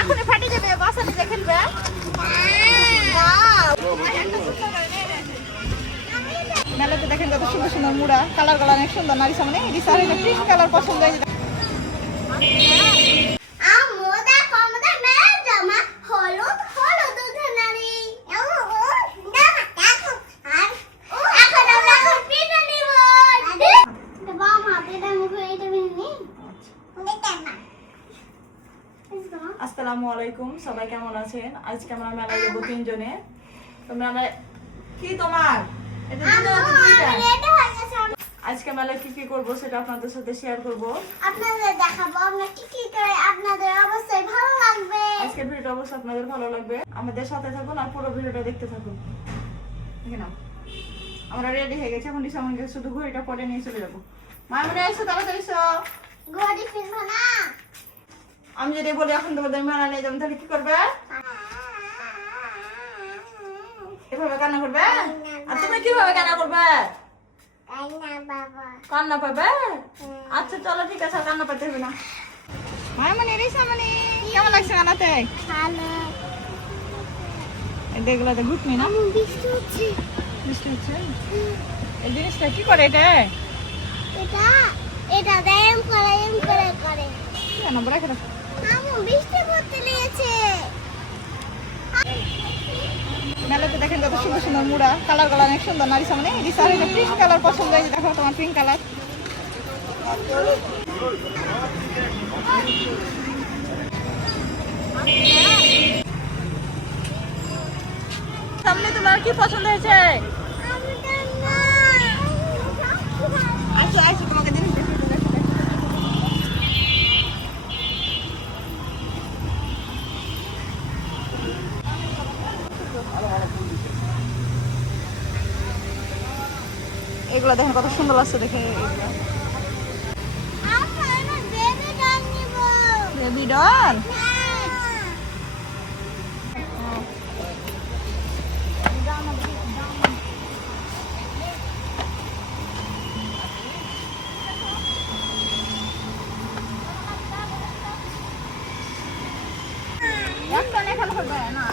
এখনই ফাটে যাবে, বাসাতে যে খেলবে। মেলাতে দেখেন কত সুন্দর সুন্দর মুড়া, কালার কালার অনেক সুন্দর। নারী সামনে রিসার পিঙ্ক কালার পছন্দ হয়েছে। আসসালামু আলাইকুম, সবাই কেমন আছেন? আজকে আমরা মেলায় যাবো তিনজনে। তোমরা কি তোমার আজকে মেলায় কি কি করবো সেটা আপনাদের সাথে শেয়ার করবো, আপনাদের দেখাবো আমরা কি কি করে। আপনাদের অবশ্যই ভালো লাগবে। আজকের ভিডিওটা অবশ্যই আপনাদের ভালো লাগবে। আমাদের সাথে থাকুন আর পুরো ভিডিওটা দেখতে থাকুন। দেখে নাও, আমরা রেডি হয়ে গেছি। এখন দিশামণিকে শুধু ঘড়িটা পরে নিয়ে চলে যাবো। মামনি এসো, তাড়াতাড়ি এসো। ঘড়ি ফিরবো না। আমি যদি বলি এখন তোমাদের মেলা নিয়ে যাবেন তাহলে কি করবে? এভাবে কান্না করবে? আর তুমি কিভাবে কান্না করবে? কান্না পাবে? আচ্ছা চলো ঠিক আছে, কান্না পাতে হবে না। মামনি রিসামণি কেমন লাগছে কান্নাতে? ভালো। দেখলো তো ঘুটনি না? বৃষ্টি হচ্ছে। বৃষ্টি হচ্ছে? এই জিনিসটা কি করে এটা? এটা এম করে কেন বলে খেলা? আমু বৃষ্টি পড়তে লেগেছে। মেলাতে দেখেন কত সুন্দর সুন্দর মুড়া, কালার কালার অনেক সুন্দর। নারী সামনে রিসার পিঙ্ক কালার পছন্দ হয়েছে। দেখো তোমার পিঙ্ক কালার। সামনে তোমার কি পছন্দ হয়েছে? আচ্ছা আচ্ছা, তোমাকে জিনিস দেখে এগুলো দেখেন কত সুন্দর লাগছে দেখে। বেবি ডল একটা নিয়ে খেলা করবে না?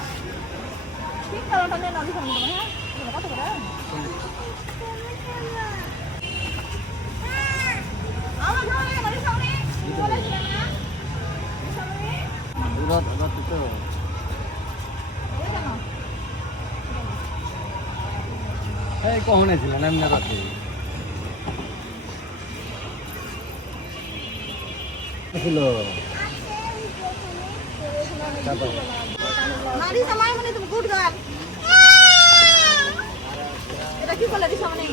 ঠিক কালারটা নিয়ে নদী সামনে দেবে। হ্যাঁ কত করে? কখন ছিলেন এমনি রাতে? এটা কি বলে দিস সামনে?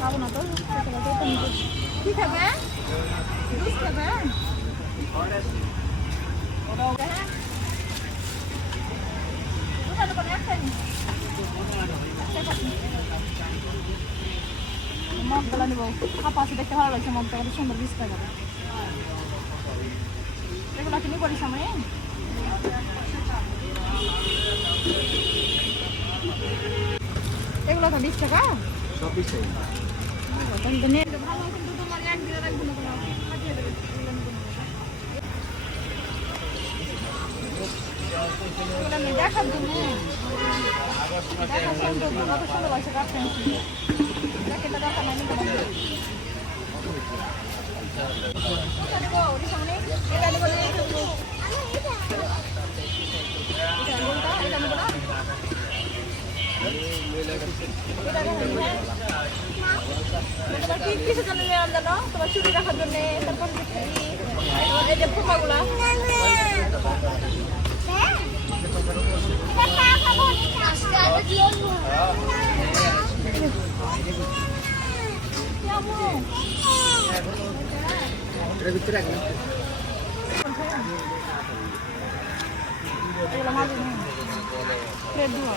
খাবো না তো, কি খাবে? জুস খাবে? মগগুলো নিবো, কাপা আছে দেখতে ভালো লাগছে। মগটা কত সুন্দর ডিসপ্লে করে। এগুলো কিনে করিস আমি? এগুলো তো 20 টাকা। সব বিষয় ভালো কিন্তু তোমার একদিনে রাখবো না, কোনো পাঠিয়ে দেবে। দেখার জন্য দেখার সুন্দর, কত সুন্দর লাগছে কাটতে। দেখে তো দেখা নাই সামনে। এটা নেবো না, এটা নেবো। এটা নেবো না। কিসের জন্য নিলাম জানো? তোমার চুরি রাখার জন্য। তারপর এই যে পোকাগুলা ভিতরে এগুলো মাঝে নেই, প্লেট ধোয়া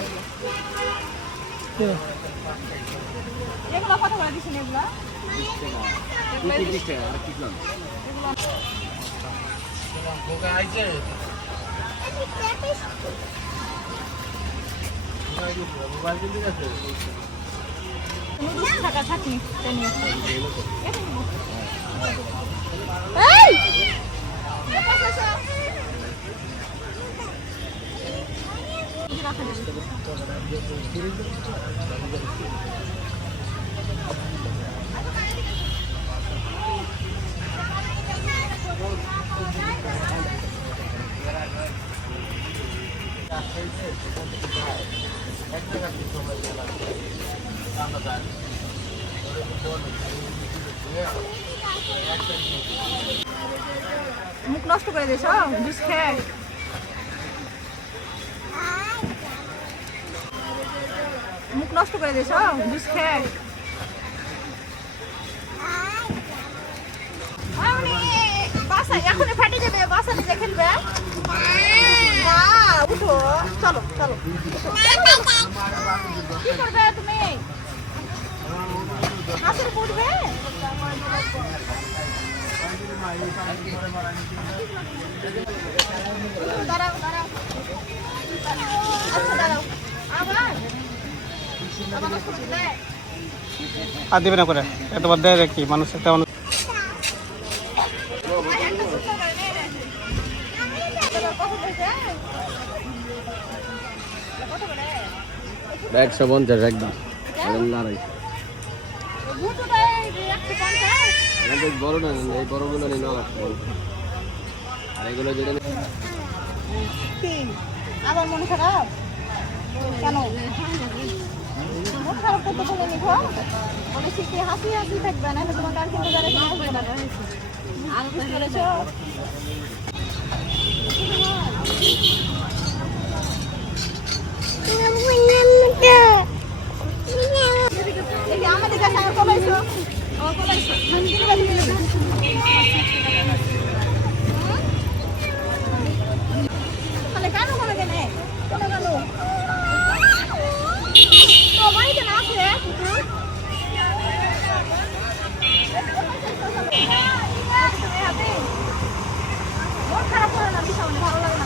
এগুলো কথা বলে দিচ্ছেন। এগুলা নুডলস থাকা থাকি জানি মুখ নষ্ট করে দিয়েছ জুস খেয়ে মুখ নষ্ট করে দিয়েছ জুস খেয়ে বাসা এখনই ফাটে যাবে বাসা নিতে খেলবে না উঠো চলো চলো কি করবে তুমি হাসির উঠবে দাঁড়াও দাঁড়াও আচ্ছা দাঁড়াও আবার আর দিবে না করে এতবার দেয় কি মানুষ একটা মানুষ একশো 150 একদম লড়াই বড় না এই বড়গুলো নিয়ে নেওয়া লাগবে আর এগুলো যেটা আবার মন খারাপ কেন মন খারাপ করতে বলে নিখো বলেছি কি হাসি হাসি থাকবে না তোমার আর কিন্তু যারা আসবে না বলেছো আমাদের কাছে আমার কলাইছো আমার কলাইছো তাহলে কেন করে কেন কেন কেন তো বাড়িতে না আছে মন খারাপ করে না বিষয় ভালো লাগে না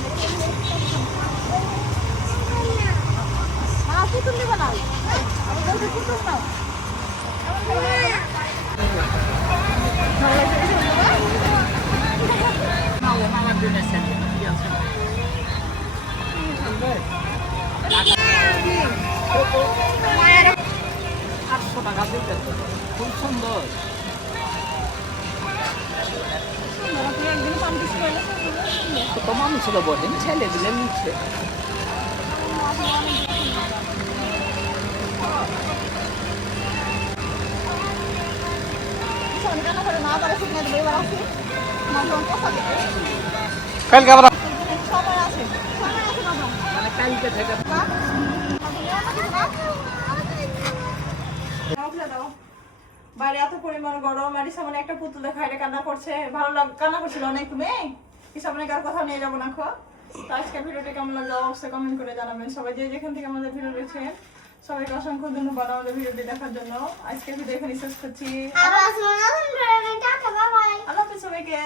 পুতুল নিবে না আমি বলছি পুতুল নাও খুব সুন্দর তো মানুষ তো বলেন ছেলেগুলো নিচ্ছে কালকে আবার মানে কালকে থেকে বাইরে এত পরিমাণ গরম আর সামনে একটা পুতুল দেখা এটা কান্না করছে ভালো কান্না করছিল অনেক তুমি কি সামনে কার কথা নিয়ে যাবো না খো তো আজকে ভিডিওটি কেমন লাগলো অবশ্যই কমেন্ট করে জানাবেন সবাই যে যেখান থেকে আমাদের ভিডিও দেখছেন সবাইকে অসংখ্য ধন্যবাদ আমাদের ভিডিওটি দেখার জন্য আজকে ভিডিও এখানে শেষ করছি আবার আসবো না, টাটা, বাই বাই। আল্লাহ হাফেজ সবাইকে।